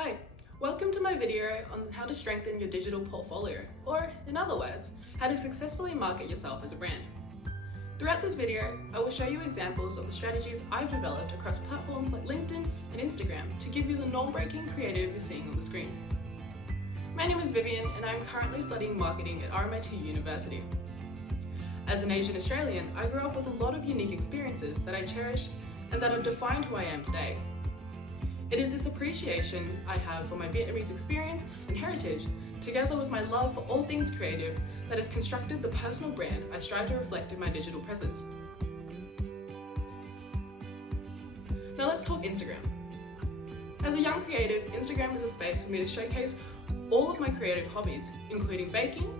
Hi, welcome to my video on how to strengthen your digital portfolio, or in other words, how to successfully market yourself as a brand. Throughout this video, I will show you examples of the strategies I've developed across platforms like LinkedIn and Instagram to give you the norm-breaking creative you're seeing on the screen. My name is Vivian and I'm currently studying marketing at RMIT University. As an Asian Australian, I grew up with a lot of unique experiences that I cherish and that have defined who I am today. It is this appreciation I have for my Vietnamese experience and heritage, together with my love for all things creative, that has constructed the personal brand I strive to reflect in my digital presence. Now let's talk Instagram. As a young creative, Instagram is a space for me to showcase all of my creative hobbies, including baking,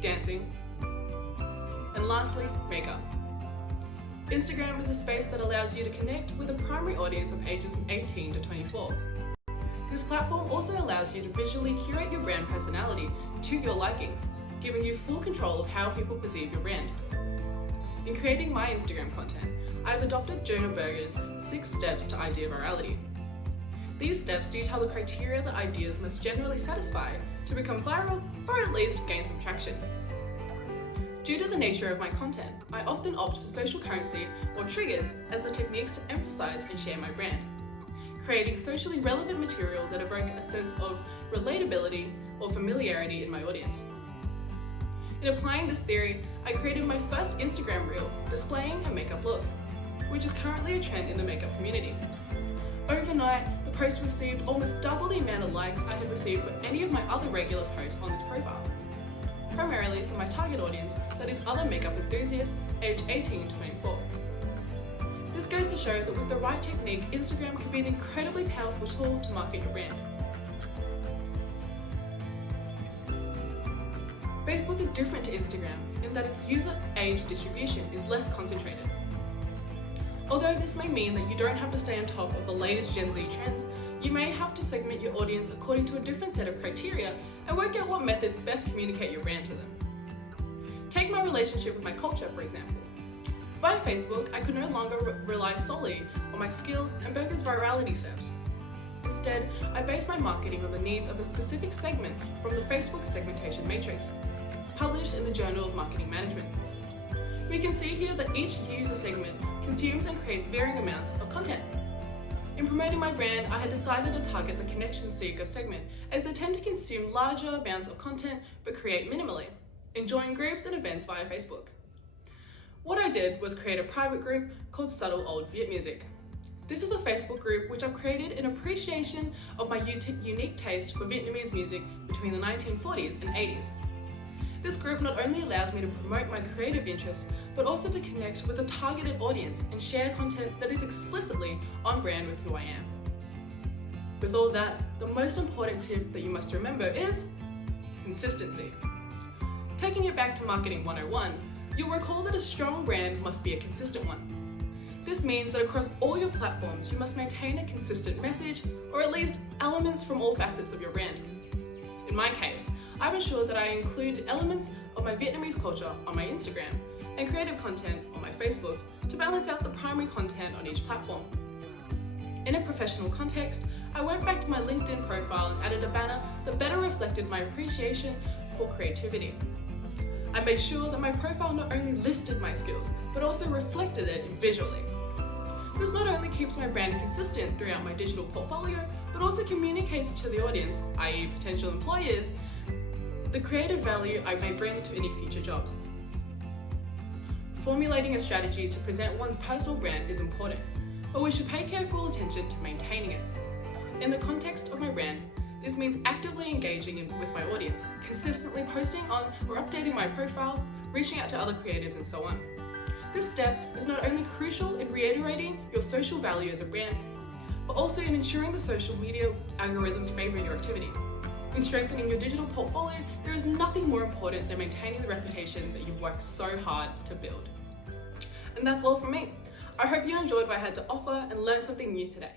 dancing, and lastly, makeup. Instagram is a space that allows you to connect with a primary audience of ages 18 to 24. This platform also allows you to visually curate your brand personality to your likings, giving you full control of how people perceive your brand. In creating my Instagram content, I've adopted Jonah Berger's 6 steps to idea virality. These steps detail the criteria that ideas must generally satisfy to become viral or at least gain some traction. Due to the nature of my content, I often opt for social currency or triggers as the techniques to emphasize and share my brand, creating socially relevant material that evoke a sense of relatability or familiarity in my audience. In applying this theory, I created my first Instagram reel displaying a makeup look, which is currently a trend in the makeup community. Overnight, the post received almost double the amount of likes I had received for any of my other regular posts on this profile, primarily for my target audience, that is other makeup enthusiasts aged 18 to 24. This goes to show that with the right technique, Instagram can be an incredibly powerful tool to market your brand. Facebook is different to Instagram in that its user age distribution is less concentrated. Although this may mean that you don't have to stay on top of the latest Gen Z trends, you may have to segment your audience according to a different set of criteria and work out what methods best communicate your brand to them. Take my relationship with my culture, for example. Via Facebook, I could no longer rely solely on my skill and Berger's virality steps. Instead, I base my marketing on the needs of a specific segment from the Facebook segmentation matrix, published in the Journal of Marketing Management. We can see here that each user segment consumes and creates varying amounts of content. In promoting my brand, I had decided to target the connection seeker segment, as they tend to consume larger amounts of content but create minimally, enjoying groups and events via Facebook. What I did was create a private group called Subtle Old Viet Music. This is a Facebook group which I've created in appreciation of my unique taste for Vietnamese music between the 1940s and 80s. This group not only allows me to promote my creative interests, but also to connect with a targeted audience and share content that is explicitly on brand with who I am. With all that, the most important tip that you must remember is consistency. Taking it back to Marketing 101, you'll recall that a strong brand must be a consistent one. This means that across all your platforms, you must maintain a consistent message, or at least elements from all facets of your brand. In my case, I've ensured that I include elements of my Vietnamese culture on my Instagram and creative content on my Facebook to balance out the primary content on each platform. In a professional context, I went back to my LinkedIn profile and added a banner that better reflected my appreciation for creativity. I made sure that my profile not only listed my skills, but also reflected it visually. This not only keeps my brand consistent throughout my digital portfolio, but also communicates to the audience, i.e. potential employers, the creative value I may bring to any future jobs. Formulating a strategy to present one's personal brand is important, but we should pay careful attention to maintaining it. In the context of my brand, this means actively engaging with my audience, consistently posting on or updating my profile, reaching out to other creatives, and so on. This step is not only crucial in reiterating your social value as a brand, but also in ensuring the social media algorithms favor your activity. In strengthening your digital portfolio, there is nothing more important than maintaining the reputation that you've worked so hard to build. And that's all from me. I hope you enjoyed what I had to offer and learned something new today.